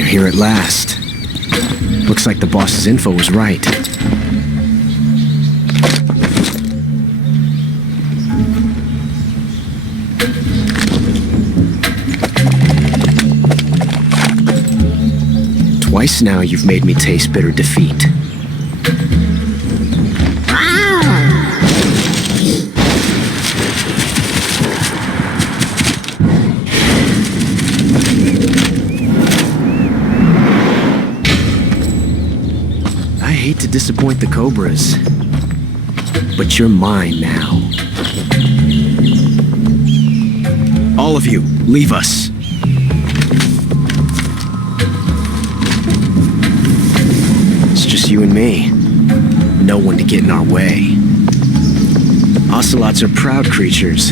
here at last. Looks like the boss's info was right. Twice now you've made me taste bitter defeat. I hate to disappoint the Cobras, but you're mine now. All of you, leave us. It's just you and me. No one to get in our way. Ocelots are proud creatures.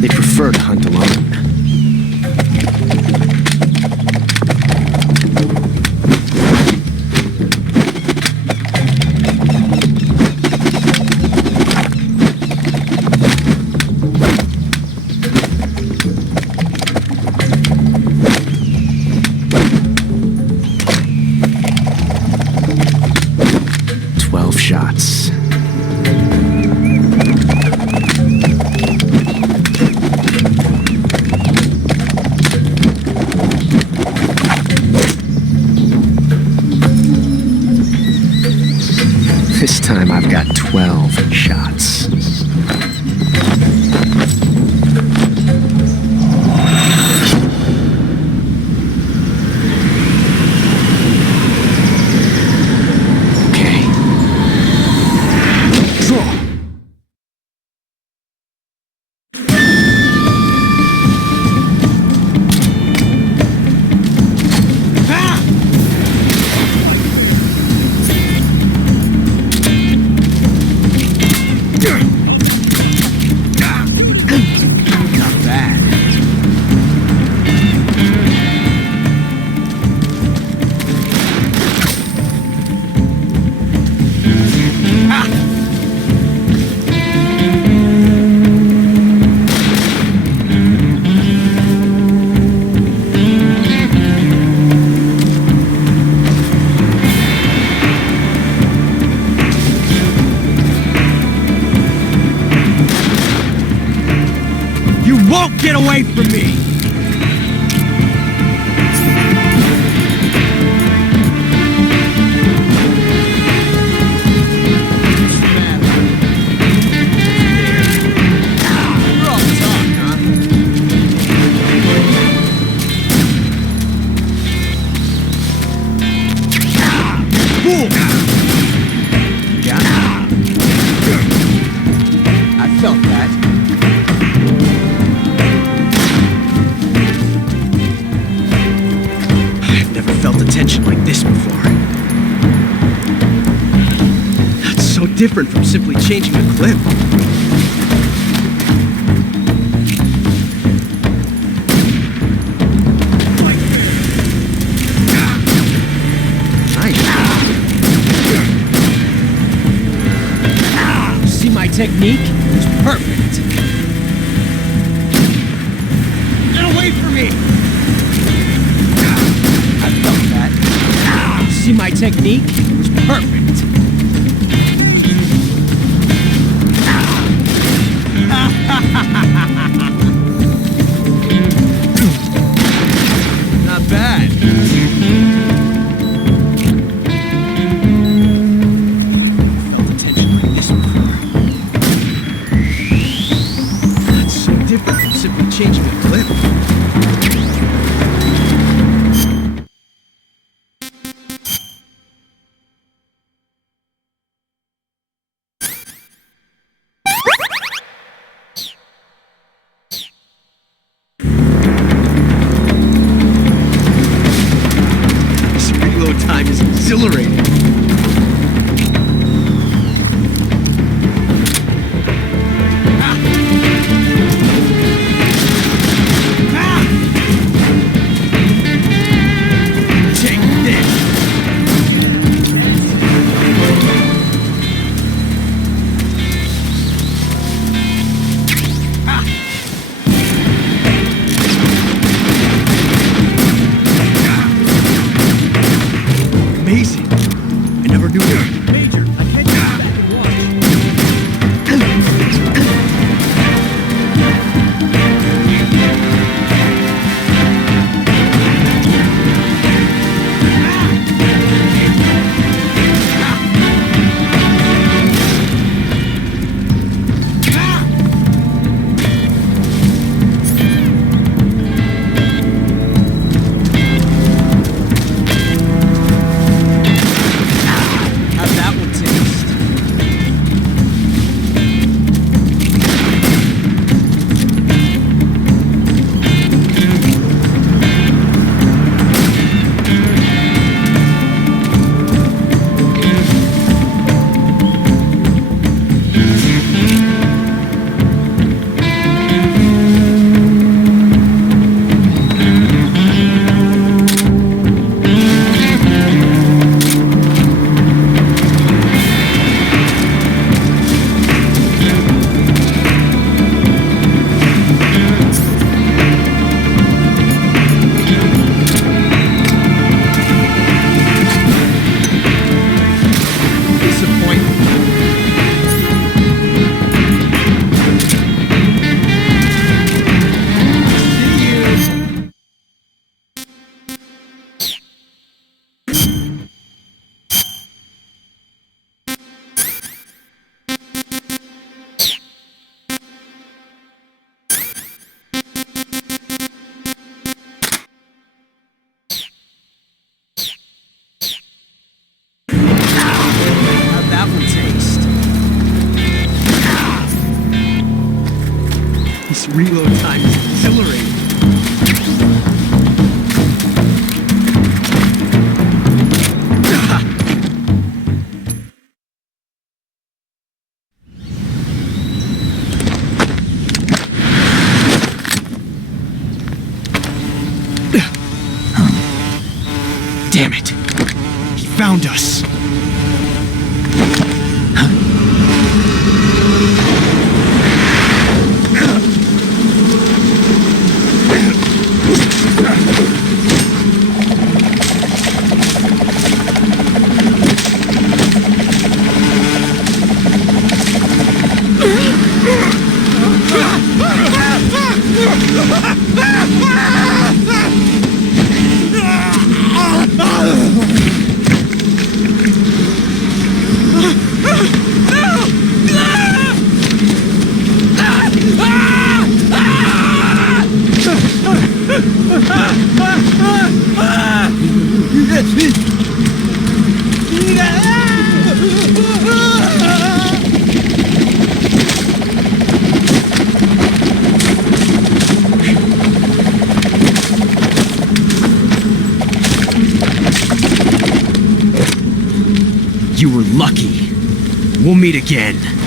They prefer to hunt alone. Shots. This time I've got 12 shots. Get away from me! I felt that. Tension like this before. That's so different from simply changing a clip. Nice. See my technique? It's perfect. Get away from me! See my technique? It was perfect. Not bad. Felt the tension like this before. That's so different from simply changing a clip. Time is exhilarating. This reload time is exhilarating. Damn it. He found us. You were lucky. We'll meet again.